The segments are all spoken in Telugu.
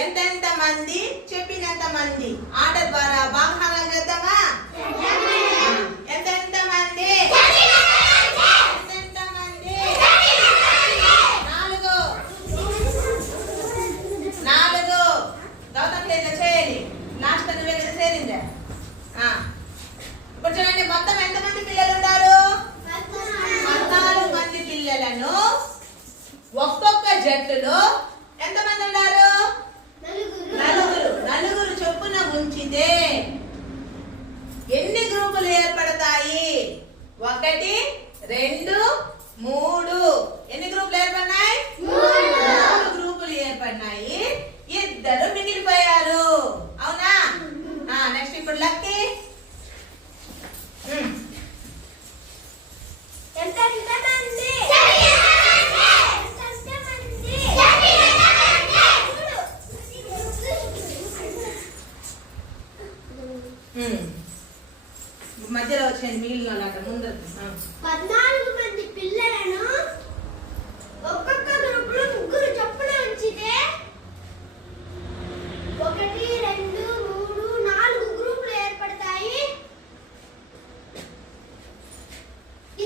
ఎంతెంత మంది చెప్పినంత మంది ఆట ద్వారా భాగహారం చేద్దామా? ఎంతెంత మంది? ఎంతెంత మంది? 4 గౌతమ్ చేతిలో చేయండి. లాస్ట్ నువ్వే కదా చేరిందే. ఇప్పుడు చూడండి, మొత్తం ఎంతమంది పిల్లలు ఉన్నారు? 14 మంది పిల్లలను ఒక్కొక్క జట్టులో ఎంతమంది ఉన్నారు? నలుగురు చొప్పున ఉంచితే ఎన్ని గ్రూపులు ఏర్పడతాయి? 1 2 3. ఎన్ని గ్రూపులు ఏర్పడినాయి? 3 గ్రూపులు ఏర్పడినాయి. 2 మిగిలిపోయారు. అవునా? నెక్స్ట్ ఇప్పుడు లక్కీ. మధ్యలో వచ్చేది మిగిలిన ముందర 14 మంది పిల్లలను ఒక్కొక్క గ్రూపులో 3 చొప్పున ఉంచితే 1 2 3 4 గ్రూపులు ఏర్పడతాయి.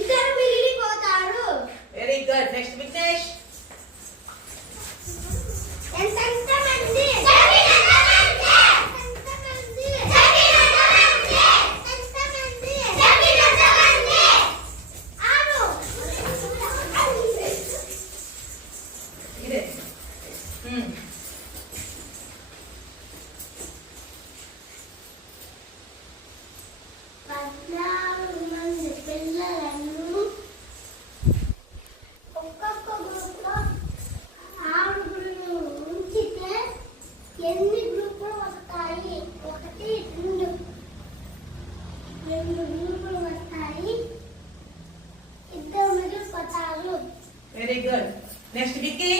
2 మిగిలిపోతారు. Very good. నెక్స్ట్ విఘ్నేష్. ఎంత మంది? ఎన్ని గ్రూపులు వస్తాయి? 1 2 గ్రూపులు వస్తాయి. 2 మిగిలిపోతారు. Very good. నెక్స్ట్ విక్కీ.